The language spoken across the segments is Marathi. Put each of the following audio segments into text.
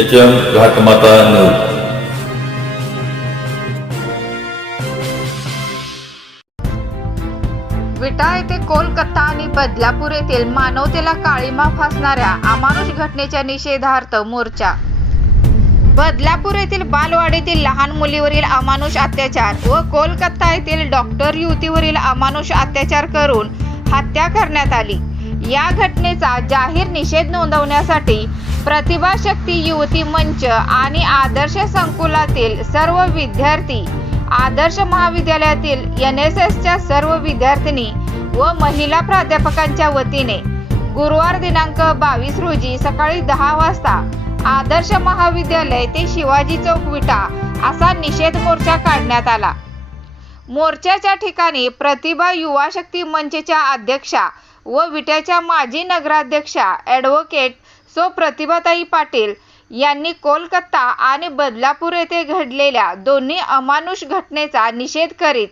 H M Ghatmata news Vita येथे कोलकाता आणि बदलापूर येथील मानवतेला काळीमा फासणाऱ्या अमानुष घटनेच्या निषेधार्थ मोर्चा. बदलापूर येथील बालवाडीतील लहान मुलीवरील अमानुष अत्याचार व कोलकाता येथील डॉक्टर युवतीवरील अमानुष अत्याचार करून हत्या करण्यात आली. या घटनेचा जाहीर निषेध नोंदवण्यासाठी प्रतिभाशक्ती युवती मंच आणि आदर्श संकुलातील सर्व विद्यार्थी आदर्श महाविद्यालयातील एन एस एसच्या सर्व विद्यार्थिनी व महिला प्राध्यापकांच्या वतीने गुरुवार दिनांक बावीस रोजी सकाळी दहा वाजता आदर्श महाविद्यालय ते शिवाजी चौक विटा असा निषेध मोर्चा काढण्यात आला. मोर्चाच्या ठिकाणी प्रतिभा युवा शक्ती मंचच्या अध्यक्षा व विट्याच्या माजी नगराध्यक्षा ॲडव्होकेट सो प्रतिभाताई पाटील यांनी कोलकाता आणि बदलापूर येथे घडलेल्या दोन्ही अमानुष घटनेचा निषेध करीत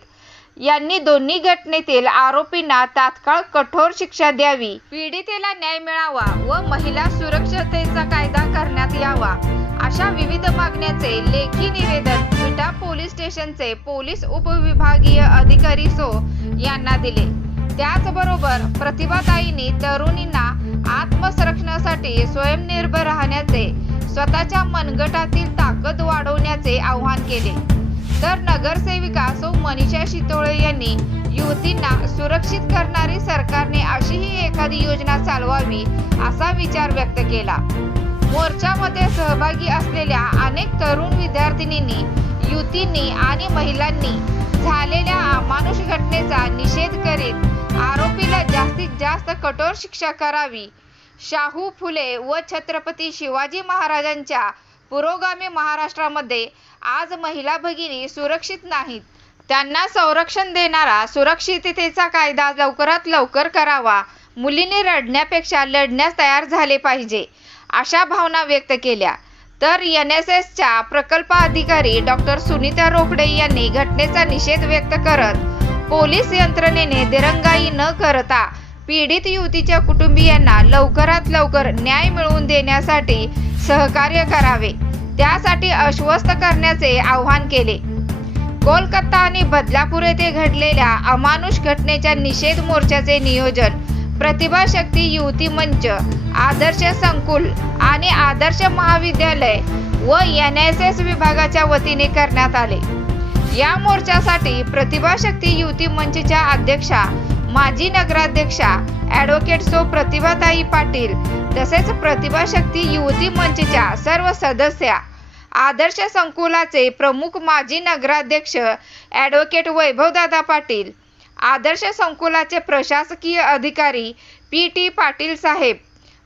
यांनी दोन्ही घटनेतील आरोपींना तात्काळ कठोर शिक्षा द्यावी. पीडितेला न्याय मिळावा व महिला सुरक्षतेचा कायदा करण्यात यावा अशा विविध मागण्याचे लेखी निवेदन विटा पोलीस स्टेशनचे पोलीस उपविभागीय अधिकारी सो यांना दिले. त्याचबरोबर प्रतिभाताईंनी तरुणींना आत्मसंरक्षणासाठी स्वयंनिर्भर राहण्याचे स्वतःच्या मनगटातील ताकद वाढवण्याचे आवाहन केले. तर नगरसेविका सौ मनीषा शितोळे यांनी युवतींना सुरक्षित करणारी सरकारने अशीही एखादी योजना चालवावी असा विचार व्यक्त केला. मोर्चामध्ये सहभागी असलेल्या अनेक तरुण विद्यार्थिनींनी युवतींनी आणि महिलांनी झालेल्या अमानुष घटनेचा निषेध करीत आरोपीला जास्तीत जास्त कठोर शिक्षा करावी. शाहू फुले व छत्रपती शिवाजी महाराजांच्या पुरोगामी महाराष्ट्रामध्ये आज महिला भगिनी सुरक्षित नाहीत. त्यांना संरक्षण देणारा सुरक्षिततेचा कायदा लवकरात लवकर करावा. मुलीने रडण्यापेक्षा लढण्यास तयार झाले पाहिजे अशा भावना व्यक्त केल्या. तर एन एस एसच्या प्रकल्प अधिकारी डॉक्टर सुनीता रोकडे यांनी घटनेचा निषेध व्यक्त करत पोलीस यंत्रणेने दिरंगाई न करता पीडित युवतीच्या कुटुंबियांना लवकरात लवकर न्याय मिळवून देण्यासाठी सहकार्य करावे. त्यासाठी आश्वस्त करण्याचे आवाहन केले. कोलकाता आणि बदलापूर येथे घडलेल्या अमानुष घटनेच्या निषेध मोर्चाचे नियोजन प्रतिभा शक्ती युवती मंच आदर्श संकुल आणि आदर्श महाविद्यालय व एन एस एस विभागाच्या वतीने करण्यात आले. या मोर्चासाठी प्रतिभा शक्ती युवती मंचच्या अध्यक्षा माजी नगराध्यक्षा ॲडव्होकेट सो प्रतिभाताई पाटील तसेच प्रतिभा शक्ती युवती मंचच्या सर्व सदस्या आदर्श संकुलाचे प्रमुख माजी नगराध्यक्ष ॲडव्होकेट वैभवदादा पाटील आदर्श संकुलाचे प्रशासकीय अधिकारी पी टी पाटील साहेब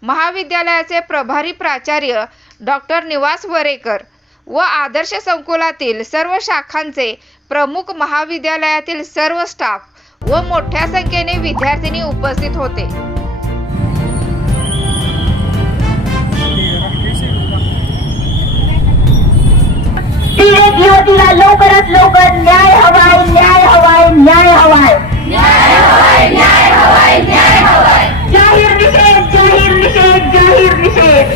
महाविद्यालयाचे प्रभारी प्राचार्य डॉक्टर निवास वरेकर व आदर्श संकुलातील सर्व शाखांचे प्रमुख महाविद्यालयातील सर्व स्टाफ व मोठ्या संख्येने विद्यार्थिनी उपस्थित होते. लवकरात लवकर न्याय हवाय न्याय हवाय न्याय हवाय. जाहीर निषेध. जाहीर निषेध.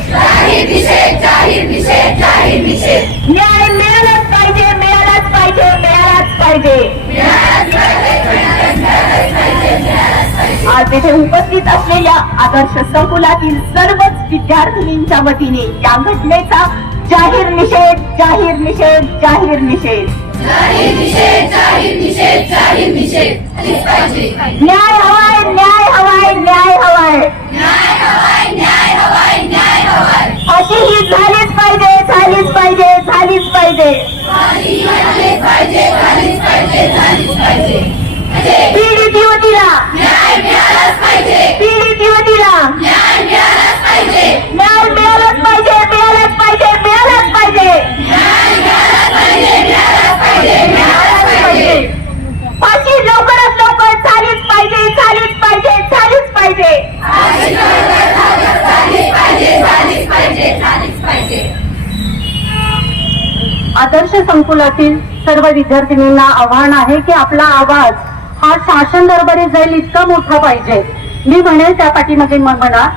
जाहीर निषेध न्याय मिळालाच पाहिजे मिळालाच पाहिजे मिळालाच पाहिजे. आज येथे उपस्थित असलेल्या आदर्श संकुलातील सर्वच विद्यार्थिनींच्या वतीने या घटनेचा जाहीर निषेध जाहीर निषेध जाहीर निषेध. न्याय हवाय न्याय हवाय न्याय हवाय. अशी ही झालीच पाहिजे झालीच पाहिजे झालीच पाहिजे. पीडित युवतीला. पीडित युवतीला. न्याय मिळालाच पाहिजे मिळालाच पाहिजे मिळालाच पाहिजे मिळालाच पाहिजे. फाशी लवकरात लवकर झालीच पाहिजे झालीच पाहिजे झालीच पाहिजे. आदर्श संकुलातील सर्व विद्यार्थिनींना आव्हान आहे की आपला आवाज हा शासन दरबारी जाईल इतका मोठा पाहिजे. मी म्हणेल त्या पाठीमागे मग म्हणा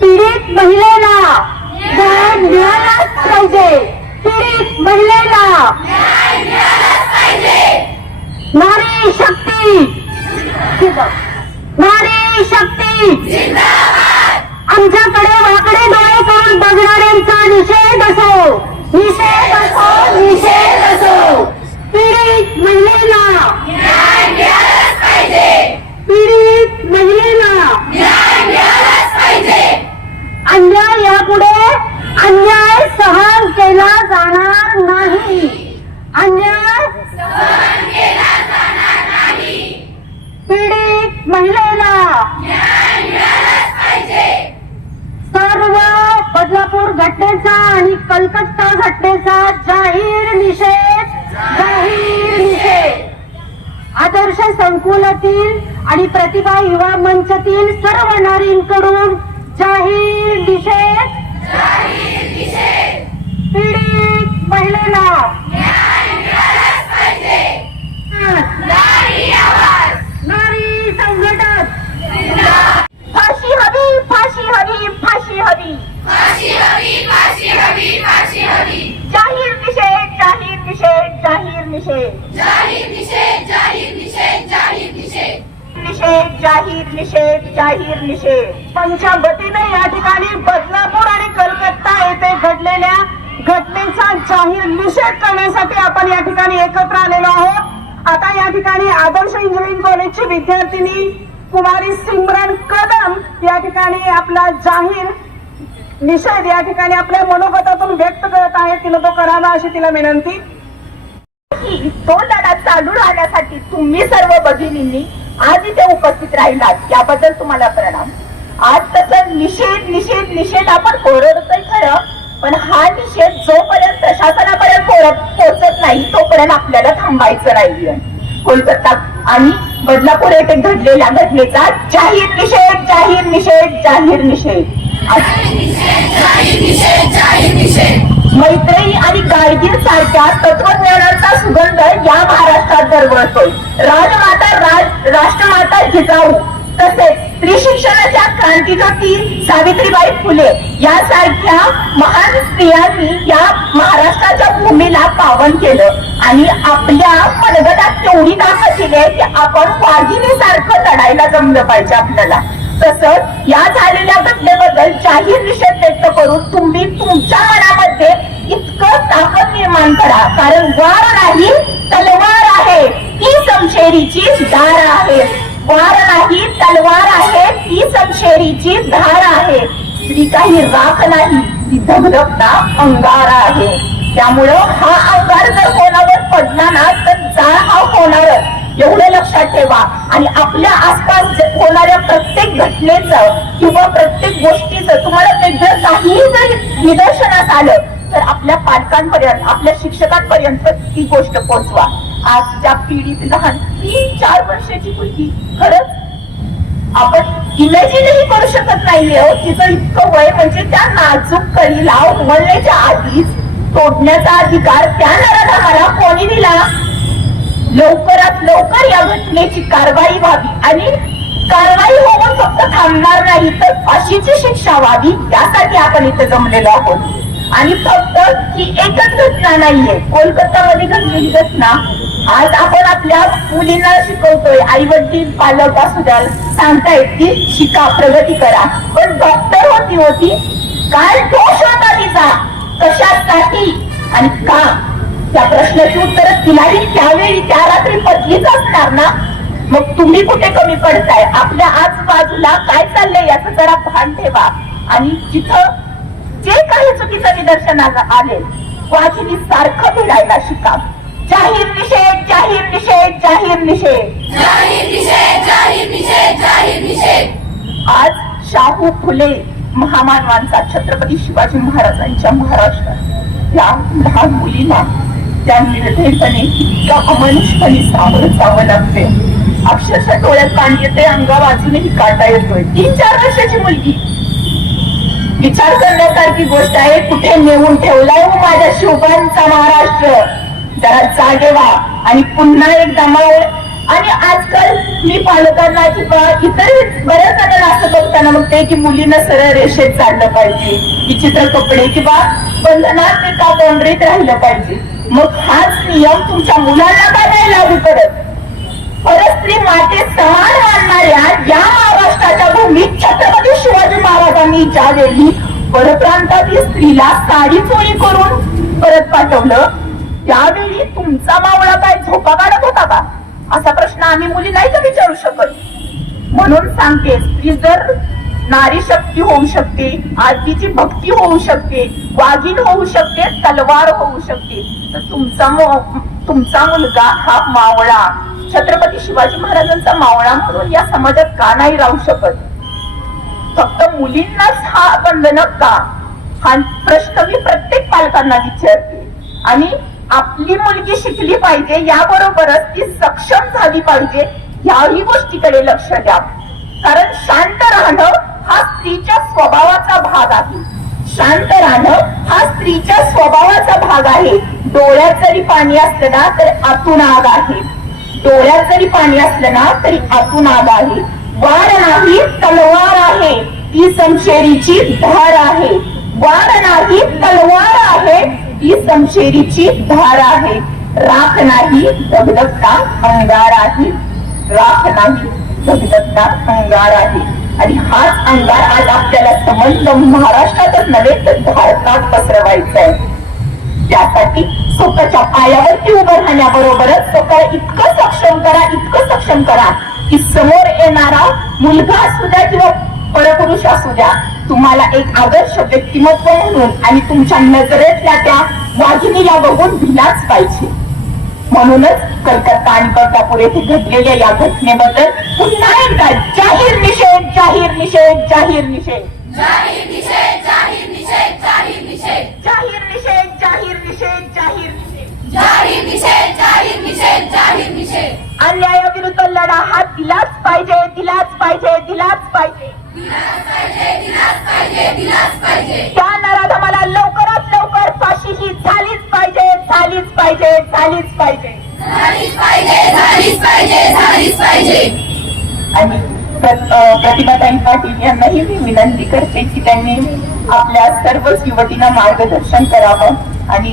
पीडित महिलेला न्याय मिळालाच पाहिजे. पीडित महिलेला नारी शक्ती! नारी शक्ती! आमच्याकडे वाकडे डोळे करून बघणाऱ्यांचा निषेध असो निषेध असो निषेध असो पीडित महिलेला! पीडित महिलेला अन्याय यापुढे अन्याय सहन केला जाणार नाही अन्याय पीडित महिलेला सर्व बदलापूर घटनेचा आणि कलकत्ता घटनेचा जाहीर निषेध जाहीर निषेध आदर्श संकुलातील या युवा मंचातील सर्व नारींकडून जाहीर निषेध. पीडित महिलेला नारी संघटन फाशी हवी फाशी हवी फाशी हवी. जाहीर निषेध जाहीर निषेध जाहीर निषेध निषेध जाहीर निषेध जाहीर निषेध. पंच्या वतीने या ठिकाणी बदलापूर आणि कलकत्ता येथे घडलेल्या घटनेचा जाहीर निषेध करण्यासाठी आपण या ठिकाणी एकत्र आलेलो आहोत. आता या ठिकाणी आदर्श इंजिनिअरिंग कॉलेजची विद्यार्थिनी कुमारी सिमरन कदम या ठिकाणी आपला जाहीर निषेध या ठिकाणी आपल्या मनोगतातून व्यक्त करत आहे तिला तो करावा अशी तिला विनंती. तो लढा चालू राहण्यासाठी तुम्ही सर्व भगिनींनी आज इथे उपस्थित राहिलात याबद्दल तुम्हाला प्रणाम. आज तसं निषेध निषेध निषेध आपण ओरडतोय खरं पण हा निषेध जोपर्यंत प्रशासनापर्यंत पोहोचत नाही तोपर्यंत आपल्याला थांबायचं नाहीये. कोलकाता आणि बदलापूर येथे घडलेल्या घटनेचा जाहीर निषेध जाहीर निषेध जाहीर निषेध. मैत्रेयी आणि गाडगीर सारख्या तत्वज्ञानाचा सुगंध या महाराष्ट्रात दरवळतोय राजमाता राज राष्ट्रमाता जिजाऊ तसेच स्त्री शिक्षणाच्या क्रांतीज्योती सावित्रीबाई फुले यासारख्या महान स्त्रियांनी या महाराष्ट्राच्या भूमीला पावन केलं. आणि आपल्या मनगटात तेवढी ताकद दिली आहे की आपण वाघिणीसारखं लढायला जमलं पाहिजे आपल्याला. तसंच या झालेल्या घटनेबद्दल जाहीर निषेध व्यक्त करून तुम्ही तुमच्या मनामध्ये इतकं ताकद निर्माण करा. कारण वार नाही तलवार आहे. ती समशेरीची धार आहे. वार नाही तलवार आहे. ती समशेरीची धार आहे. स्त्री काही राख नाही ती धगधगता अंगार आहे. त्यामुळं हा अंगार जर कोणावर पडला ना तर जाळ हा होणारच एवढं लक्षात ठेवा. आणि आपल्या आसपास होणाऱ्या प्रत्येक घटनेचं किंवा प्रत्येक गोष्टीचं तुम्हाला वेगळं काहीही जरी निदर्शनास आलं तर आपल्या पालकांपर्यंत आपल्या शिक्षकांपर्यंत ती गोष्ट पोहोचवा. आजच्या पिढीत लहान तीन चार वर्षाची मुलगी खरंच आपण इमॅजिनही करू शकत नाहीये हो तिचं इतकं वय म्हणजे त्या नाजूक कळीला उमळण्याच्या आधीच तोडण्याचा अधिकार त्या नराधमाला कोणी दिला? लवकरात लवकर या घटनेची कारवाई व्हावी आणि कारवाई होऊन फक्त थांबणार नाही तर फाशीची शिक्षा व्हावी त्यासाठी आपण इथे जमलेलो आहोत. आणि फक्त ही एकच घटना नाहीये कोलकातामध्ये घडलेली घटना. आज आपण आपल्या मुलींना शिकवतोय आई वडील पालक असू द्या सांगतायत की शिका प्रगती करा. पण डॉक्टर होती होती काय दोष होता तिचा. कशासाठी? आणि का? त्या प्रश्नाची उत्तर तिलाही त्यावेळी त्या रात्री पत्नीच असणार ना? मग तुम्ही कुठे कमी पडताय? आपल्या आजूबाजूला काय चाललंय याचं जरा भान ठेवा. आणि जिथं जे काही चुकीचं निदर्शनाला आले वाचिनी सारखं भिडायला शिका. जाहीर निषेध जाहीर निषेध जाहीर निषेध. आज शाहू फुले महामानवांचा छत्रपती शिवाजी महाराजांच्या महाराष्ट्रात. त्या लहान मुलीला त्या निर्दयपणे इतक्या अमनुष्यपणे सामोरं जावं लागते अक्षरशः डोळ्यात पाणी येते अंगा वाजूनही काटा येतोय. तीन चार वर्षाची मुलगी. विचार करण्यासारखी गोष्ट आहे कुठे नेऊन ठेवलाय हो माझ्या शिवबांचा महाराष्ट्र? जरा जागे व्हा. आणि पुन्हा एकदा मावळ आणि आजकाल मी पालकांना किंवा इतर बऱ्याच जणांना असं बघताना बघते की मुलीनं सरळ रेषेत चाललं पाहिजे. विचित्र कपडे किंवा बंधनात ते का बाउंड्रीत राहिलं पाहिजे. मग हाच नियम तुमच्या मुलांना का नाही लागू करत परस्त्री माते समान मानणाऱ्या या महाराष्ट्राच्या भूमीत छत्रपती शिवाजी महाराजांनी ज्या वेळी परप्रांतातील स्त्रीला साडी चोरी करून परत पाठवलं त्यावेळी तुमचा मावळा काय झोपा काढत होता का? असा प्रश्न आम्ही मुली नाही का विचारू शकत. म्हणून सांगते स्त्री जर नारी शक्ती होऊ शकते आरतीची भक्ती होऊ शकते वाघीण होऊ शकते तलवार होऊ शकते तुमचा मु- तुमचा मुलगा हा मावळा. छत्रपती शिवाजी महाराजांचा मावळा म्हणून या समाजात का नाही राहू शकत? फक्त मुलींनाच हा बंधनक का हा प्रश्न मी प्रत्येक पालकांना विचारते. आणि आपली मुलगी शिकली पाहिजे याबरोबरच ती सक्षम झाली पाहिजे याही गोष्टीकडे लक्ष द्या. कारण शांत राहणं हा स्त्रीच्या स्वभावाचा भाग आहे. शांत राहणं हा स्त्रीच्या स्वभावाचा भाग आहे. डोळ्यात जरी पाणी असलं ना तर आतून आग आहे. डोळ्यात जरी पाणी असलं ना तरी आतून आग आहे. वार नाही तलवार आहे. ती समशेरीची धार आहे. वार नाही तलवार आहे. ती समशेरीची धार आहे. राख नाही धगधगता अंगार आहे. राख नाही धगधगता अंगार आहे. आणि हाच अंगार आज आपल्याला समजलं. महाराष्ट्रातच नव्हे तर भारतात पसरवायचा आहे त्यासाठी स्वतःच्या पायावरती उभं राहण्याबरोबरच स्वतः इतकं सक्षम करा इतकं सक्षम करा की समोर येणारा मुलगा असू द्या किंवा परपुरुष असू द्या तुम्हाला एक आदर्श व्यक्तिमत्व म्हणून आणि तुमच्या नजरेतल्या त्या वाघिणीला बघून भिलाच पाहिजे. म्हणूनच कलकत्ता आणि बर्दापूर येथे घडलेल्या या घटनेबद्दल पुन्हा एकदा जाहीर निषेध जाहीर निषेध जाहीर निषेध. जाहीर निषेध जाहीर निषेध जाहीर निषेध. जाहीर जाहीर निषेध जाहीर निषेध. जाहीर निषेध जाहीर निषेध जाहीर निषेध. अन्यायाविरुद्ध लढा हा दिलाच पाहिजे दिलाच पाहिजे दिलाच पाहिजे. दिलाच पाहिजे दिलाच पाहिजे दिलाच पाहिजे. त्या नराधमाला लवकरात लवकर फाशी ही झालीच पाहिजे झालीच पाहिजे झालीच पाहिजे. झालीच पाहिजे झालीच पाहिजे झालीच पाहिजे. आणि प्रतिभाताई पाटील यांनाही मी विनंती करते की त्यांनी आपल्या सर्वच युवतींना मार्गदर्शन करावं. आणि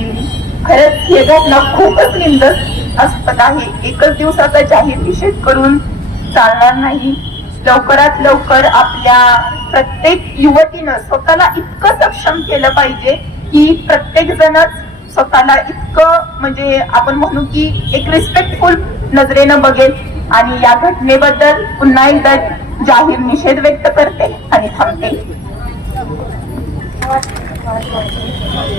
खरंच ही घटना खूपच निंदस्पद आहे. एकच दिवसाचा जाहीर निषेध करून चालणार नाही. लवकरात लवकर आपल्या प्रत्येक युवतीनं स्वतःला इतकं सक्षम केलं पाहिजे की प्रत्येक जणच स्वतःला इतकं म्हणजे आपण म्हणू की एक रिस्पेक्टफुल नजरेनं बघेल. आणि या घटनेबद्दल पुन्हा एकदा जाहीर निषेध व्यक्त करते आणि थांबते.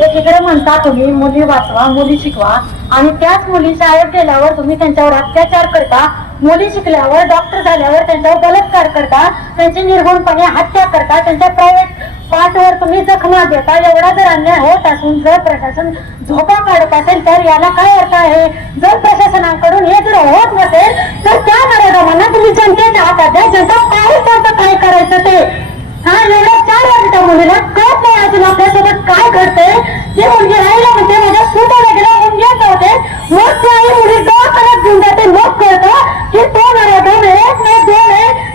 एकीकडे म्हणता तुम्ही मुली वाचवा मुली शिकवा. आणि त्याच मुली शाळेत गेल्यावर तुम्ही त्यांच्यावर अत्याचार करता. मुली शिकल्यावर डॉक्टर झाल्यावर त्यांच्यावर बलात्कार करता. त्यांची निर्गुणपणे हत्या करता. त्यांच्या प्रायव्हेट पाठवर तुम्ही जखमा देता एवढा जर अन्याय होत असून जर प्रशासन झोपा काढत असेल तर याला काय अर्थ आहे? जर प्रशासनाकडून हे जर होत नसेल तर त्या कार्यक्रमांना तुम्ही जनतेच्या हातात द्या. जनता काय करतं काय करायचं ते? हा एवढ्या चार वाजता मुलीला कळत नाही अजून आपल्यासोबत काय घडतंय. ते मुलगी राहिला म्हणजे माझ्या सूट वगैरे मुंग्यात होते मग ती आई मुली दवाखान्यात घेऊन जाते. मग कळतं की तो नराधम एक नाही दोन आहे दोन हजार दोन हजार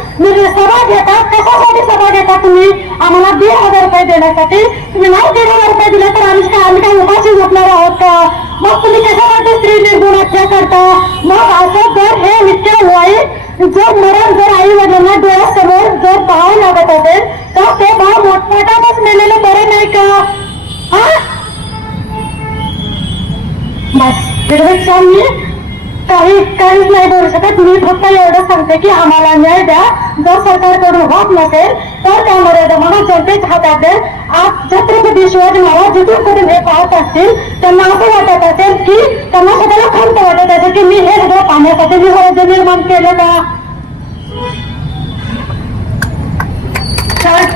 म्हणजे सभा घेता कशासाठी सभा घेता तुम्ही? आम्हाला दीड हजार रुपये देण्यासाठी. तुम्ही नाही दीड हजार रुपये दिले तर आम्ही काय आम्ही काय उपाशी झोपणार आहोत? का मग तुम्ही कशासाठी स्त्री निर्गुण हत्या करता? मग असं जर हे इतके वाईट जर मरण जर आई वडिलांना डोळ्यासमोर जर भाव लागत असेल तर ते भाव मोठमोठ्यातच मेलेले बरे नाही का? हा? बस. त्यापेक्षा मी काही काहीच नाही बोलू शकत. मी फक्त एवढं सांगते की आम्हाला न्याय द्या. जर सरकारकडून होत नसेल तर त्या मर्यादा मला जनतेच हातात द्या. आज छत्रपती शिवाजी महाराज जिथून कुठून हे पाहत असतील त्यांना असं वाटत असेल की त्यांना स्वतःला खंत वाटत असेल की मी हे सगळं पाहण्यासाठी मी स्वराज्य निर्माण केलं का?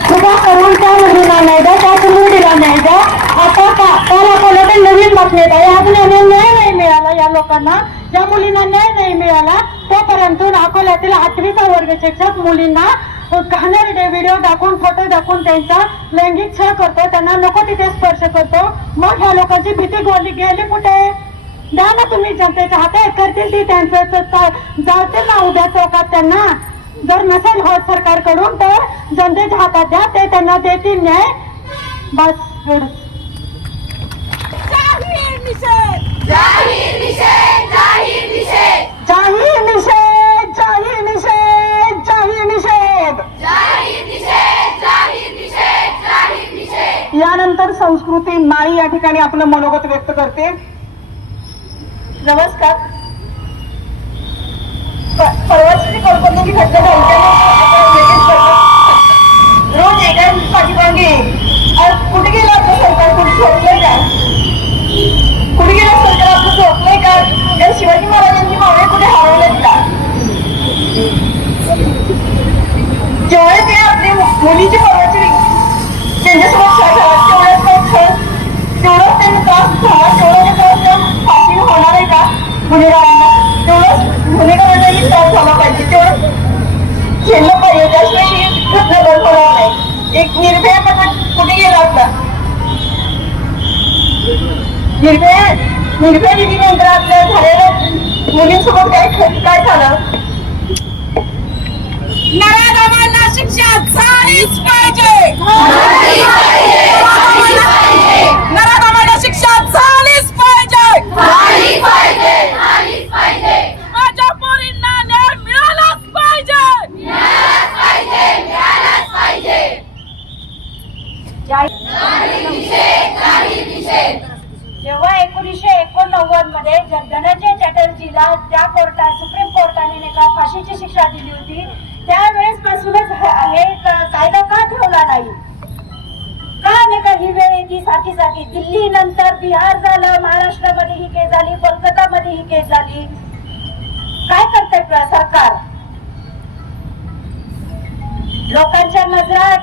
कृपा करून त्या नाही द्या न्यायचा त्या कुमुडीला द्या. आता का- काल अकोल्यात नवीन बातमीत आहे. अजून न्याय नाही मिळाला या लोकांना. या मुलींना न्याय नाही मिळाला तोपर्यंत अकोल्यातील आठवीचा वर्ग शिक्षक मुलींना घाणेरडे व्हिडिओ दाखवून फोटो दाखवून त्यांचा लैंगिक छळ करतो त्यांना नको तिथे स्पर्श करतो. मग ह्या लोकांची भीती गोली गेली कुठे? द्या ना तुम्ही जनतेच्या हातात करतील ती त्यांचं च- जातील ना उद्या चौकात त्यांना. जर नसेल होत सरकारकडून तर जनतेच्या हातात द्या ते त्यांना देतील न्याय. बस एवढंच. जाहीर निषेध जाहीर निषेध. जाहीर निषेध जाहीर निषेध जाहीर निषेध. जाहीर निषेध जाहीर निषेध जाहीर निषेध. जाहीर निषेध यानंतर संस्कृती माळी या ठिकाणी आपलं मनोगत व्यक्त करते. नमस्कार. परवाची त्याने रोज एका पाठीमागे आज कुठे गेलं आपलं सरकार? कुठे झोपलंय का कुठे गेलं सरकार आपलं झोपलंय का? या शिवाजी महाराजांची मावळे कुठे हरवलेत का? जेवढे ते आपली मुलीची परवाची त्यांच्यासोबत झाला तेवढ्याच खेळ तेवढंच त्यांना त्रास झाला तेवढं त्याचं फाशी होणार आहे का? गुन्हेगारांना तेवढंच गुन्हेगारांनाही त्रास झाला पाहिजे तेवढं झेललं पाहिजे त्याशिवाय ही घटना बंद होणार नाही. एक निर्भयपणे कुठे गेला आपला? निर्भया निर्भया दिदीनंतर आपल्या झालेल्या मुलींसोबत काय काय झालं? नराधमांना शिक्षा झालीच पाहिजे. नराधमांना शिक्षा झालीच पाहिजे. माझ्या पोरींना न्याय मिळालाच पाहिजे. जेव्हा एकोणीसशे एकोणनव्वदमध्ये धनंजय चॅटर्जीला त्या कोर्टात सुप्रीम कोर्टाने एका फाशीची शिक्षा दिली होती त्यावेळेस पासूनच हे कायदा का ठेवला नाही? का नाही का ही वेळ येते सारखी सारखी? दिल्ली नंतर बिहार झालं महाराष्ट्रामध्ये ही केस झाली कोलकातामध्ये ही केस झाली. काय करते सरकार? लोकांच्या नजरा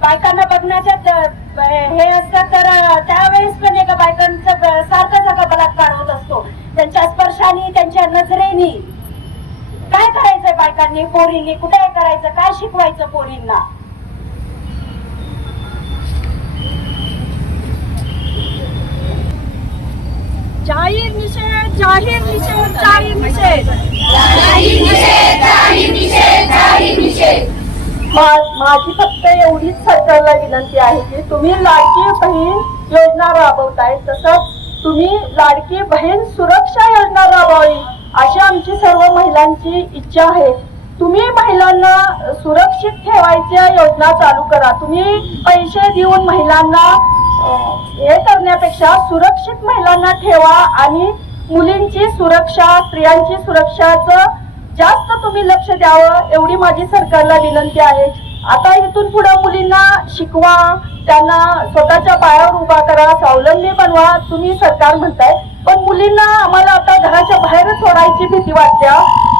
बायकांना बघण्याच्या हे असतात तर त्यावेळेस पण एका बायकांचा ब- सारखाच का बलात्कार होत असतो. त्यांच्या स्पर्शाने त्यांच्या नजरेनी. काय करायचंय बायकांनी पोरींनी? कुठे करायचं? काय शिकवायचं पोरींना? जाहीर निषेध जाहीर निषेध जाहीर निषेध. जाहीर निषेध जाहीर निषेध जाहीर निषेध. माझी फक्त एवढीच सरकारला विनंती आहे की तुम्ही लाडकी बहीण योजना राबवताय तसंच तुम्ही लाडकी बहीण सुरक्षा योजना राबवावी अशी आमची सर्व महिलांची इच्छा आहे. तुम्ही महिलांना सुरक्षित ठेवायच्या योजना चालू करा. तुम्ही पैसे देऊन महिलांना हे करण्यापेक्षा सुरक्षित महिलांना ठेवा आणि मुलींची सुरक्षा स्त्रियांची सुरक्षाचं जास्त तुम्ही लक्ष द्यावं एवढी माझी सरकारला विनंती आहे. आता इथून पुढे मुलींना शिकवा त्यांना स्वतःच्या पायावर उभा करा स्वावलंबी बनवा तुम्ही सरकार म्हणताय. पण मुलींना आम्हाला आता घराच्या बाहेर सोडायची भीती वाटते.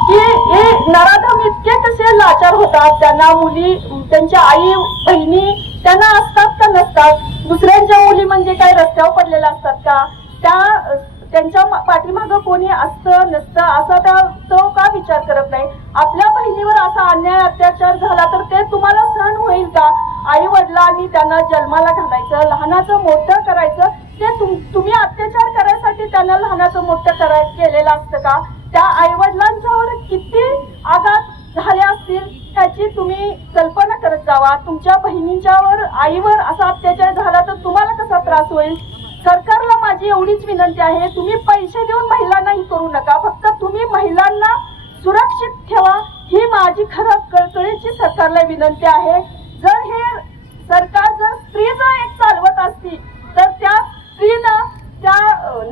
की हे नराधम इतके कसे लाचार होतात त्यांना मुली त्यांच्या आई बहिणी त्यांना असतात का नसतात? दुसऱ्यांच्या मुली म्हणजे काय? रस्त्यावर पडलेल्या असतात का? त्या त्यांच्या मा- पाठीमागं कोणी असतं नसतं? असा त्या विचार करत नाही. आपल्या बहिणीवर असा अन्याय अत्याचार झाला तर ते तुम्हाला सहन होईल का? आई वडिलांनी त्यांना जन्माला घालायचं लहानाचं मोठं करायचं ते तुम तुम्ही अत्याचार करायसाठी त्यांना लहानाचं मोठं कराय केलेलं असतं का? त्या आई वडिलांच्यावर किती आघात झाले असतील त्याची तुम्ही कल्पना करत जावा. तुमच्या बहिणींच्यावर आईवर असा अत्याचार झाला तर तुम्हाला कसा त्रास होईल? सरकारला माझी एवढीच विनंती आहे. तुम्ही पैसे देऊन महिलांना ही करू नका. फक्त तुम्ही महिलांना सुरक्षित ठेवा ही माझी खरं कळकळीची सरकारला विनंती आहे. जर हे सरकार जर स्त्री जर एक चालवत असती तर त्या स्त्रीनं त्या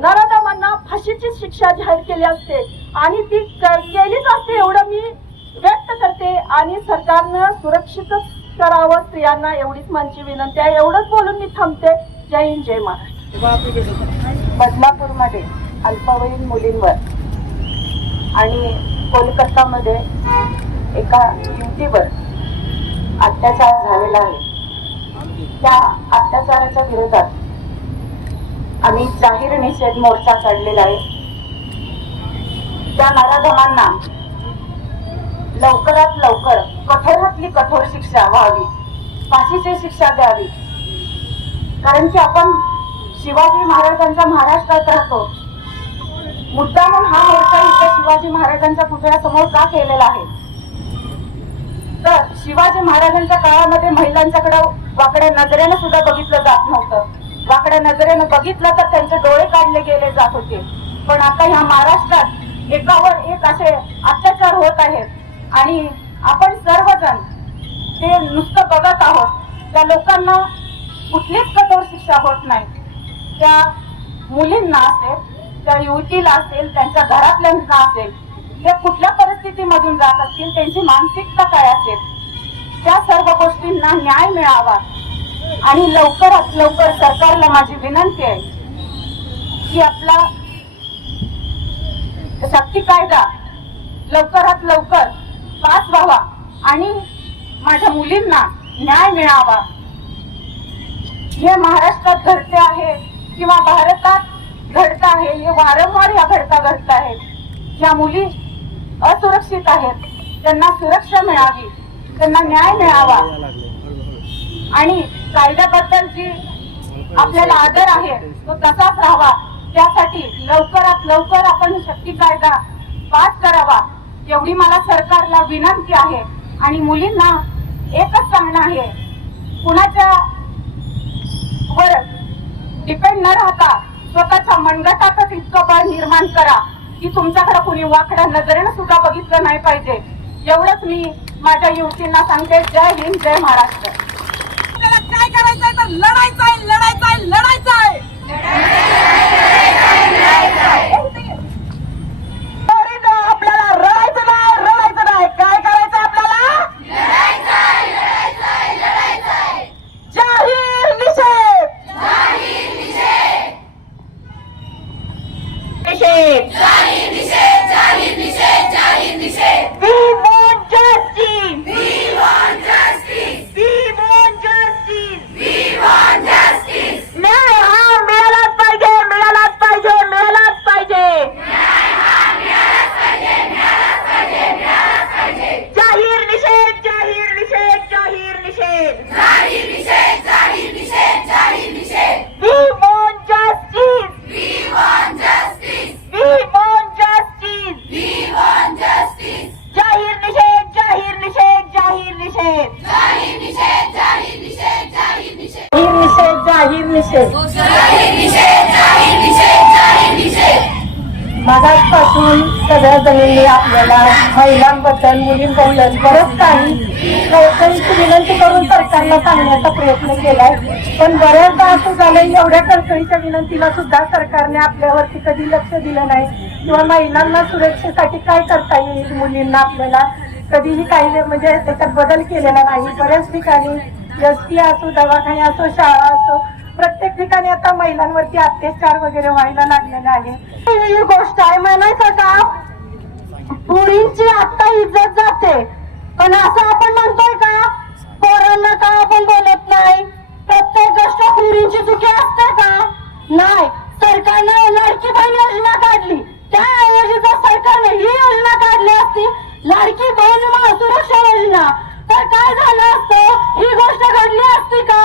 नरादमांना नराधमांना फाशीची शिक्षा जाहीर केली असते. आणि ती केलीच असते एवढं मी व्यक्त करते. आणि सरकारनं सुरक्षितच करावं स्त्रियांना एवढीच माझी विनंती आहे. एवढंच बोलून मी थांबते. जय हिंद जय महाराष्ट्र. बदलापूरमध्ये अल्पवयीन मुलींवर आणि कोलकातामध्ये एका युवतीवर अत्याचार झालेला आहे. त्या अत्याचाराच्या विरोधात आम्ही जाहीर निषेध मोर्चा काढलेला आहे. त्या नराधमांना लवकरात लवकर कठोरातली कठोर शिक्षा व्हावी फाशीची शिक्षा द्यावी. कारण की आपण शिवाजी महाराजांच्या महाराष्ट्रात राहतो. मुद्दामून हा मोर्चा इथे शिवाजी महाराजांच्या पुतळ्यासमोर का केलेला आहे? तर शिवाजी महाराजांच्या काळामध्ये महिलांच्याकडे वाकड्या नजरेनं सुद्धा बघितलं जात नव्हतं. वाकड्या नजरेनं बघितलं तर त्यांचे डोळे काढले गेले जात होते. पण आता ह्या महाराष्ट्रात एकावर एक असे अत्याचार होत आहेत. आणि आपण सर्वजण ते नुसतं बघत आहोत. त्या लोकांना कुठलीच कठोर शिक्षा होत नाही. त्या मुलींना असेल त्या युवतीला असेल त्यांच्या घरातल्यांना असेल त्या कुठल्या परिस्थितीमधून जात असतील त्यांची मानसिकता काय असेल? त्या सर्व गोष्टींना न्याय मिळावा. आणि लवकरात लवकर सरकारला माझी विनंती आहे की आपला शक्ती कायदा लवकरात लवकर पास व्हावा आणि माझ्या मुलींना न्याय मिळावा. हे महाराष्ट्रात घडते आहे किंवा भारतात घडत आहे हे वारंवार या घडता घडत आहेत. या मुली असुरक्षित आहेत त्यांना सुरक्षा मिळावी त्यांना न्याय मिळावा. आणि कायद्याबद्दल जी आपल्याला आदर आहे तो तसाच राहावा. त्यासाठी लवकरात लवकर आपण शक्ती कायदा पास करावा. एवढी मला सरकारला विनंती आहे. आणि मुलींना एकच सांगणं आहे कुणाच्या वर डिपेंड न राहता स्वतःच्या मनगटातच इतकं बळ निर्माण करा की तुमच्याकडे कुणी वाकड्या नजरेनं सुद्धा बघितलं नाही पाहिजे. एवढंच मी माझ्या युवतींना सांगते. जय हिंद जय महाराष्ट्र. काय करायचंय? तर लढायचंय लढायचंय लढायचं सगळ्या आपल्याला महिलांबद्दल मुलींबद्दल बरंच काही कळकळीची विनंती करून सरकारला सांगण्याचा प्रयत्न केलाय. पण बऱ्याचदा असं झालं एवढ्या कळकळीच्या विनंतीला सुद्धा सरकारने आपल्यावरती कधी लक्ष दिलं नाही. किंवा महिलांना सुरक्षेसाठी काय करता येईल मुलींना आपल्याला? कधीही काही म्हणजे त्याच्यात बदल केलेला नाही. बऱ्याच ठिकाणी एस टी असो दवाखाने असो शाळा असो प्रत्येक ठिकाणी आता महिलांवरती अत्याचार वगैरे व्हायला लागलेला आहे. ही गोष्ट आहे म्हणायचं मुलींची आता इज्जत जाते. पण असं आपण म्हणतोय का? पोरांना का आपण बोलत नाही? प्रत्येक गोष्ट मुलींची चुकी असते का? नाही. सरकारने लाडकी बहीण योजना काढली. त्याऐवजी जर सरकारने ही योजना काढली असती लाडकी बहीण सुरक्षा योजना तर काय झालं असतं? ही गोष्ट घडली असती का?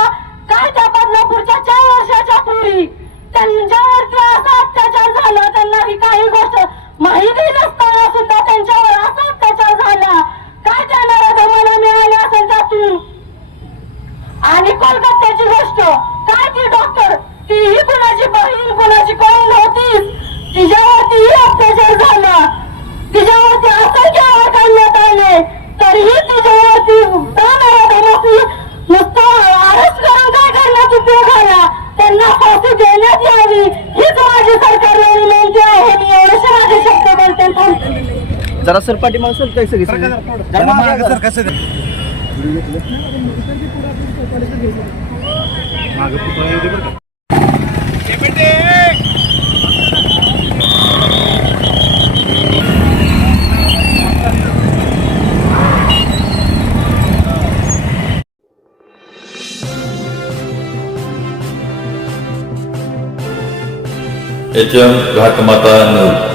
काय त्या बदलापूरच्या चार वर्षाच्या पूर्वी त्यांच्यावरती असा अत्याचार झाला त्यांना ही काही गोष्ट माहिती नसताना सुद्धा त्यांच्यावर असा अत्याचार झाला. काय त्यांना मला मिळाले असेल त्यातून. आणि कोलकात्याची गोष्ट काय ती डॉक्टर तीही कुणाची बहीण कुणाची कोण नव्हतीच. तिच्यावरतीही अत्याचार झाला. तिच्यावरती असं जरा सर पाठीमागे सर काय सगळी? सर, कसं एच एम घाटमाता न्यूज.